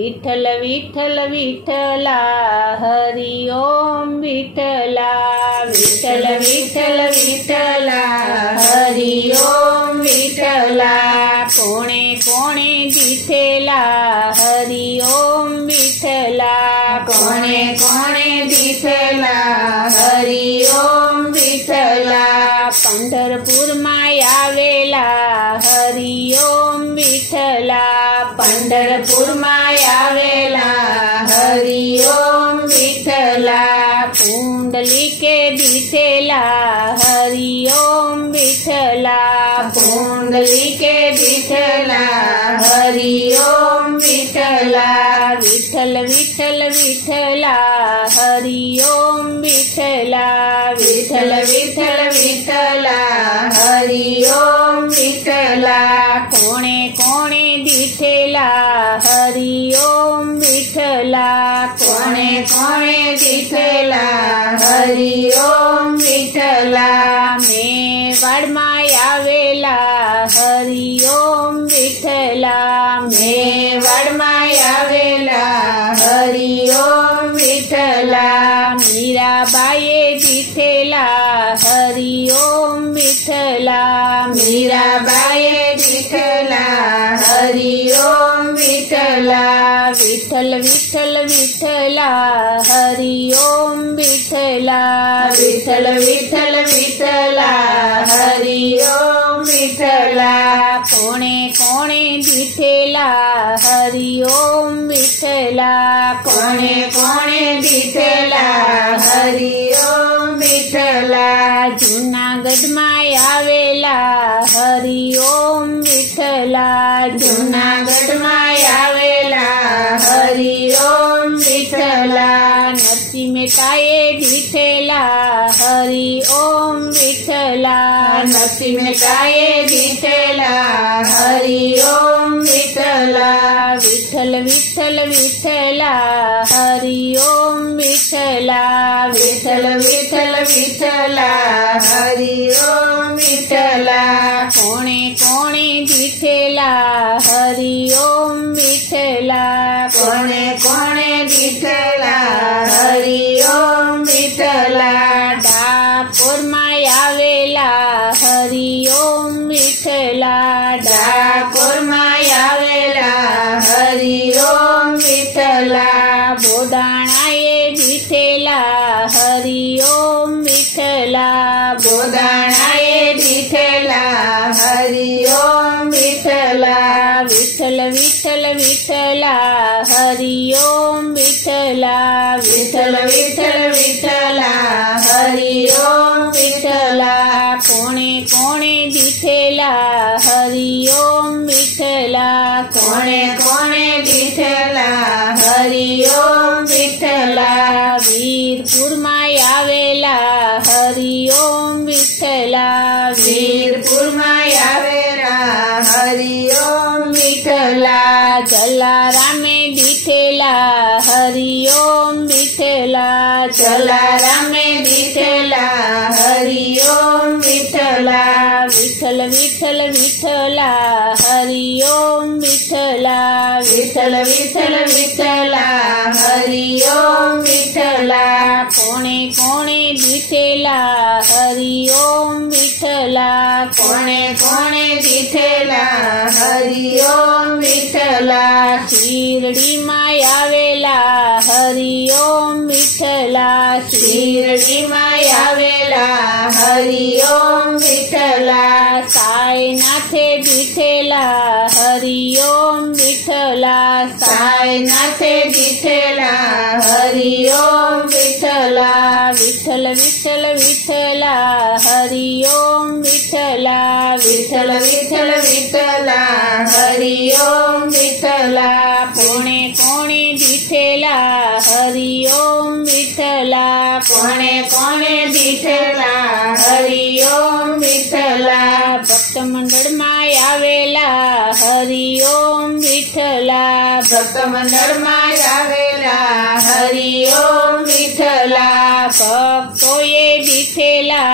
विठ्ठल विठ्ठल विठ्ठला हरि ओम विठ्ठला विठ्ठल विठ्ठल विठ्ठला हरि ओम विठ्ठला कोणे कोणे दिसेला हरि ओम विठ्ठला कोणे कोणे दिसेला हरि ओम विठ्ठला पंढरपूर मायावेला हरि ओम विठ्ठला पंढरपूर मायावेला हरि ओम विठ्ठला पुंडलिके दिसेला हरि ओम विठ्ठला पुंडलिके दिसेला हरि ओम विठ्ठला विठ्ठल विठ्ठल विठ्ठला हरि ओम विठ्ठला विठ्ठल विठ्ठल विठ्ठला हरि ओम विठ्ठला कोणे कोणे दिसेला हरि ओम विठ्ठला कोणे कोणे दिसेला हरि ओम विठ्ठला मेवाड मायावेला हरि ओम विठ्ठला मेवाड मायावेला हरि ओम विठ्ठला मीराबाये दिसेला हरि ओम विठ्ठला मीराबाये दिसेला हरि ओम विठ्ठला विठ्ठल विठ्ठल विठ्ठला हरि ओम विठ्ठला विठ्ठल विठ्ठल विठ्ठला हरि ओम विठ्ठला कोणे कोणे दिसेला हरि ओम विठ्ठला कोणे कोणे दिसेला हरि ओम विठ्ठला जूनागढ़ मायावेला हरि ओम विठ्ठला जूनागढ़ मायावेला हरि ओम विठ्ठला नरसी मेहताए दिसेला हरि ओम विठ्ठला नरसी मेहताए दिसेला हरि ओम विठ्ठला विठ्ठल विठ्ठल विठ्ठला हरि ओम विठ्ठला विठ्ठल विठ्ठल विठ्ठला हरि ओम विठ्ठला कोणे कोणे दिसेला हरि ओम विठ्ठला कोणे कोणे दिसेला हरि ओम विठ्ठला डाकोर मायावेला हरि ओम विठ्ठला डाकोर मायावेला हरि ओम विठ्ठला बोदाणाए दिसेला हरि ओम विठ्ठला बोदाणाए दिसेला हरि ओम विठ्ठला विठ्ठल विठ्ठल विठ्ठला हरि ओम विठ्ठला विठ्ठल विठ्ठल विठ्ठला हरि ओम विठ्ठला कोणे कोणे दिसेला हरि ओम विठ्ठला कोणे कोणे दिसेला हरि ओम विठ्ठला वीरपुर मायावेला हरि ओम विठ्ठला वीरपुर मायावेला हरि ओम विठ्ठला जलारामे दिसेला हरि ओम विठ्ठला जलारामे दिसेला हरि ओम विठ्ठला विठ्ठल विठ्ठल विठ्ठला हरि ओम विठ्ठला विठ्ठल विठ्ठल विठ्ठला हरि ओम विठ्ठला कोणे कोणे दिसेला हरि ओम विठ्ठला कोणे कोणे दिसेला हरि ओम विठ्ठला शिर्डी मायावेला हरि ओम विठ्ठला शिर्डी मायावेला हरि ओम विठ्ठला साईनाथे दिसेला हरि ओम विठ्ठला साईनाथे दिसेला हरि ओम विठ्ठला विठ्ठल विठ्ठल विठ्ठला हरि ओम विठ्ठला विठ्ठल विठ्ठल विठ्ठला हरि ओम विठ्ठला कोणे कोणे दिसेला हरि ओम विठ्ठला कोणे कोणे दिसेला हरि ओम विठ्ठला भक्त मंडळ मायावेला हरि ओम विठ्ठला भक्त मंडळ मायावेला हरि ओम विठ्ठला भक्तोये दिसेला